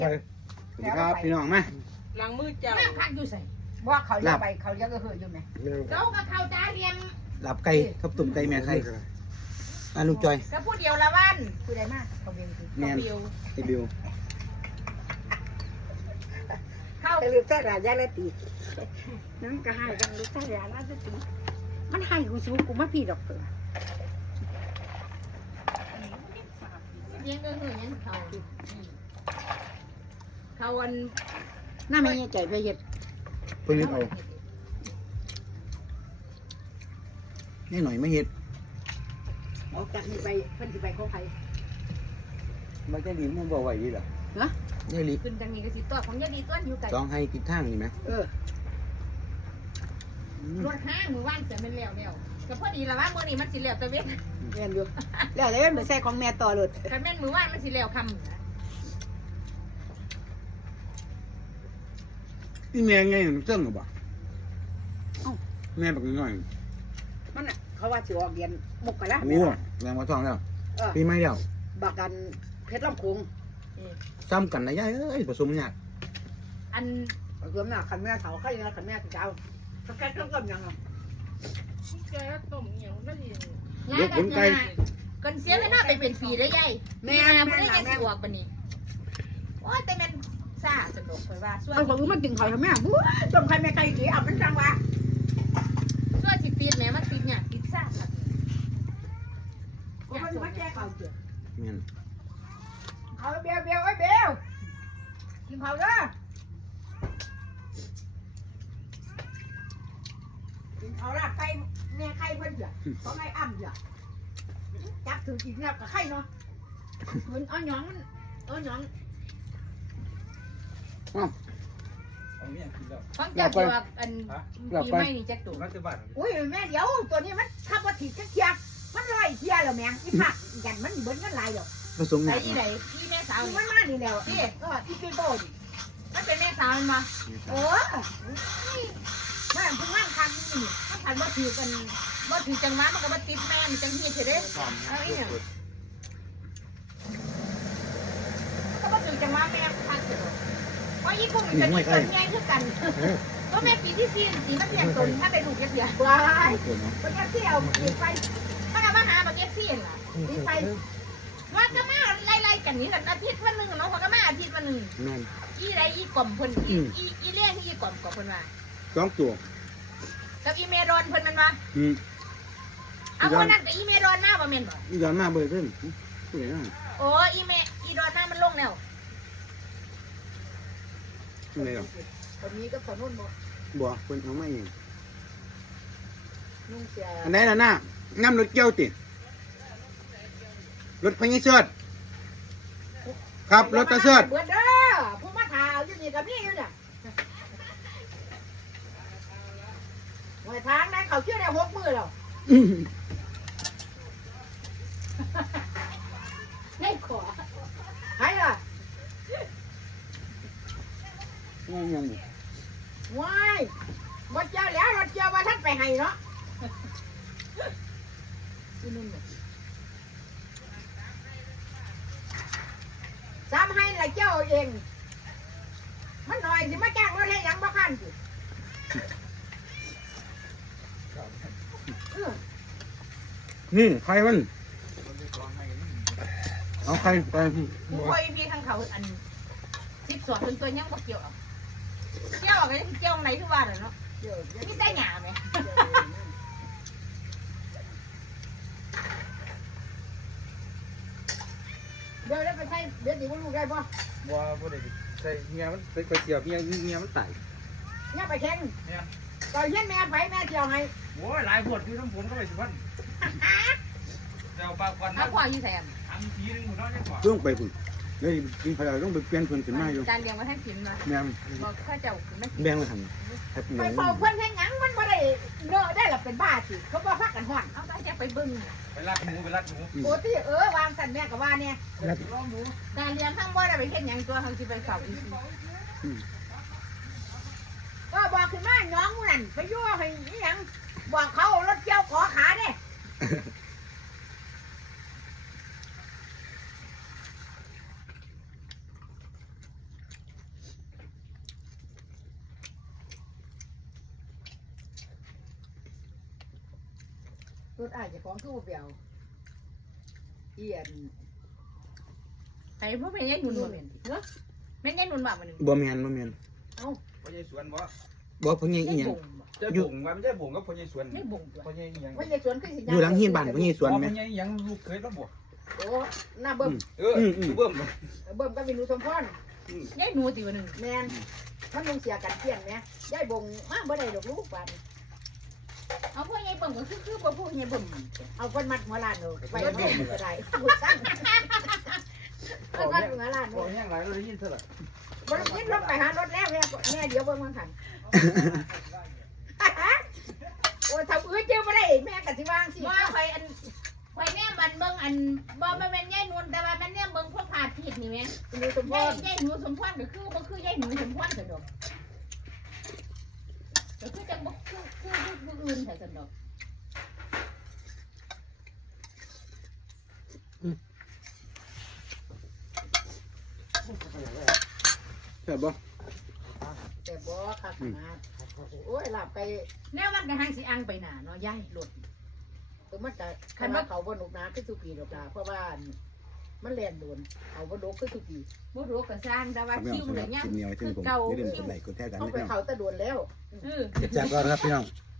สวัสดีครับพี่น้องมาล้างมือเจ้านั่งพักอยู่ใส่ว่าเขาเลี้ยงไปเขาเลี้ยงก็เหอะอยู่ไหมเขากับเขาตาเลี้ยงหลับไก่กับตุ่มไก่แม่ไข่ลุงจอยก็พูดเดียวละวันพูดได้มากเขาเลี้ยงคือแมนบิวไอบิวเข้าลืมแต่รายาละตีนั่งก็ให้กันลืมแต่รายาละตีมันให้กูสู้กูมาพี่ดอกเถอะยังก็คือยังเขาวันน่าไม่ใจไปเย็ดเพิ่งนึกเอาแน่หน่อยไม่เห็ดออกจากนี้ไปเพิ่นสิไปเขาใครไม่ใช่ดีมึงบอกไว้ดีหรอนะนี่ลิขึ้นจังนี้ก็สิตัวของยาดีตัวอยู่ไก่สองให้กินทางนี่ไหมรถห้างมือว่านเสร็จมันแล้วก็พอดีละว่ามื้อนี้มันสิแล้วตะเวนเรียนอยู่แล้วเลยเหมือนใส่ของแม่ต่อเลยคันแม่นมือว่านมันสิแล้วคำนี่แม่ไงเสื่องหรือเปล่าแม่แบบน้อยมันอ่ะเขาว่าสิออกเรียนมุกกันละโอ้แรงมาท้องแล้วปีไม่เดียวบักกันเพชรลำคงซ้ำกันนะยายเอ้ยผสมยากอันรวมหน้าขันแม่เสาใครนะขันแม่จะเอาขันแก่ต้องกันยังอ่ะแกต้มเหนียวนั่นเองยายกันยากันเสียเวลาไปเป็นปีได้ยายแม่บ่ได้ยังสิออกบัดนี้โอ้ยแต่แม่นซ่าสนุกค่อยว่าส่วนเอาของมันจึงเขาทำแม่บู๊ต้มไข่แม่ไก่สีเอาเป็นจังวะส่วนสิติดแม่มันติดเนี่ยติดซ่าครับกูมันมาแก้เขาเกี่ยวแม่นเอาเบลเบลไอ้เบลกินเขาเด้อกินเขาละไก่แม่ไข่เพิ่นเถอะเพราะไก่อ้ำเถอะจับถือกินแล้วกับไข่เนาะมันเอาหยองมันเอาหยองอ้าวฟังจากที่ว่าอันปีใหม่นี่จักตัวอุ้ยแม่เดี๋ยวตัวนี้มันขับมาถีบเทียมันลอยเทียแล้วแม่งอีผักยันมันเบิ้ลมันลายหรอกผสมใส่ยากอีไหนอีแม่สาวมันมาดีแล้วนี่อีปีโป้ดิมันเป็นแม่สาวมันมาแม่พึ่งนั่งคันนี่มันผ่านบ่ถือกันบ่ถือจังหวะมันก็บ่ติดแม่มันจังเฮ็ดเด้เอาอีหยังก็บ่ถือจังหวะแม่พักเด้อเพราะอีกุ้งมันจะมีต้นใหญ่คือกันก็แม่ปีที่4สีมันเปลี่ยนตนถ้าได้ลูกเยอะๆว้ายเกินเนาะมันจะเที่ยวอีกไปมันก็มาหาบักเก็บซี่ล่ะอีกไปว่าก็มาไล่ๆกันนี่ล่ะอาทิตย์วันนึงเนาะเขาก็มาอาทิตย์วันนึงแม่นอีไรอีกล่อมเพิ่นอีเลี้ยงอีกล่อมกับเพิ่นว่าสองตัวกับอีเมรอนเพิ่นมันว่าอืมเอาคนนั้นกับอีเมรอนมาบ่แม่นบ่อีกอย่างมาเบอร์เพิ่มผู้ใหญ่น่ะโอ้อีรอนมามันลงแล้วผู้ใหญ่หรอตอนนี้ก็ขอนุ่นบ่บัวเพิ่นเอามาเองนุ่งเสียอันไหนล่ะน้าน้ำรถเกี่ยวติรถพญิเชิดครับรถตะเชิดเบิดเด้อผู้มาถ่ายอยู่นี่กับนี่อยู่เนี่ยหน่วยทางนั้นเขาเชื่อได้6 มือแล้วให้ขอให้ล่ะยังว้ายรถเจ้าแล้วรถเจ้าว่าท่านไปให้เนาะซ้ำให้ละเจ้าเอง มันหน่อยสิมาจ้างรถให้ยังบ่คันสินี่ใครมันเอาใครไปผู้คอยพี่ทางเขาอัน10 สวดเพิ่นตัวยังบ่เกี่ยวเอาเกี่ยวก็เกี่ยวไหนคือว่าเนาะมีแต่หญ้าแม่เดี๋ยวได้ไปใช้เดี๋ยวดิว่าลูกได้ป่ะบัวบ่ได้ใส่เมียมันเป็นก๋วยเตี๋ยวเมียมันไต่เนี่ยไปแข่งตอนเย็นแม่ไปแม่เที่ยวให้โอ้ยหลายปวดคือทั้งผมก็ไปสิพันเจ้าปลาควันเอาพ่ออยู่แซมทำทีนึงหมดแล้วเนี่ยก่อนต้องไปพุ่นเลยกินพยาต้องไปเปลี่ยนเพิ่นขึ้นมาอยู่การเลี้ยงมาทั้งกินมาแม่บอกข้าเจ้าไม่แบ่งไว้หั่นให้เปลี่ไปยนเฝ้าเพื่อนแข่งยังมันบ่ได้เนอะได้หลับเป็นบ้าสิเขาบอกพักกันห่อนเอาไปจะไปบึ้งไปลัดหมูไปลัดหมูโอ้ที่วางสันแม่กับว่าเนี่ยลองดูการเลี้ยงทั้งบ่ได้ไปเฮ็ดหยังตัวเขาสิไปเฝ้าอีกก็บอกขึ้นมาน้องมูนั่นไปยั่วให้ยังบอกเขารถเจ้าขอขาเด้รถอ้ายเจ้าของคือบ่เปียวเอียนไอ้พวกแม่ยายหนุนบ่แม่นเหรอแม่ยายหนุนบ่มันนึงบ่แม่นบ่แม่นเอ้าพ่อใหญ่สวนบ่บ่เพิ่นยังอีหยังบ่งบ่เจ้าบุ๋งว่าไม่ใช่บุ๋งก็พ่อใหญ่สวนไม่บ่งตัวพ่อใหญ่ยังว่าจะสวนคือสิอยู่หลังหินบ้านเพิ่นยังสวนพ่อแม่ใหญ่ยังลูกเคยแล้วบ่โอ้หน้าเบิ่มเบิ่มเบิ่มก็มีหนูสมพรยายหนูติว่านึงแม่นถ้ามึงเสียกันเที่ยงแม่ยายบงมาบ่ได้ดอกลูกบาดเอาพวกยายเบิ่งก็คือบ่พวกยายเบิ่งเอาเพิ่นมัดหัวล้านเอาไปเอาก็ได้พูดซั่นเพิ่นมัดหัวล้านบอกยังไงเราได้ยินเท่าไหร่บ่ได้ยินรถไปหารถแล้วแม่เดี๋ยวเบิ่งมันคันโอ้ทำอื้อเจ้าบ่ได้แม่ก็สิวางสิว่าข่อยอันข่อยแม่มันเบิ่งอันบ่แม่นยายหนุนแต่ว่ามันเนี่ยเบิ่งพวกผาผิดนี่แม่หนูสมพรยายหนูสมพรก็คือบ่คือยายหนูสมพรซะดอกก็คือจังบ่คือผู้อื่นซะดอกใช่บ่แต่บ่คักนะโอ้ยหลับไปแนวมันก็หังสิอังไปหน้าเนาะยายรถมันจะคันว่าเขาบ่หนุกนะคือทุกปีดอกล่ะเพราะว่ามันแล่นโดนเขาบ่ดกคือทุกปีบ่รู้ก็สร้างแต่ว่าครับพี่น้คิองวสำหได้รับยังคลิปนี้ไว้ที่ผมอย่าลืมกดไลค์กดแชร์กันต้องนะไปพี่น้องเขาตะโดนแล้วเออจากก่อนครับพี่น้อง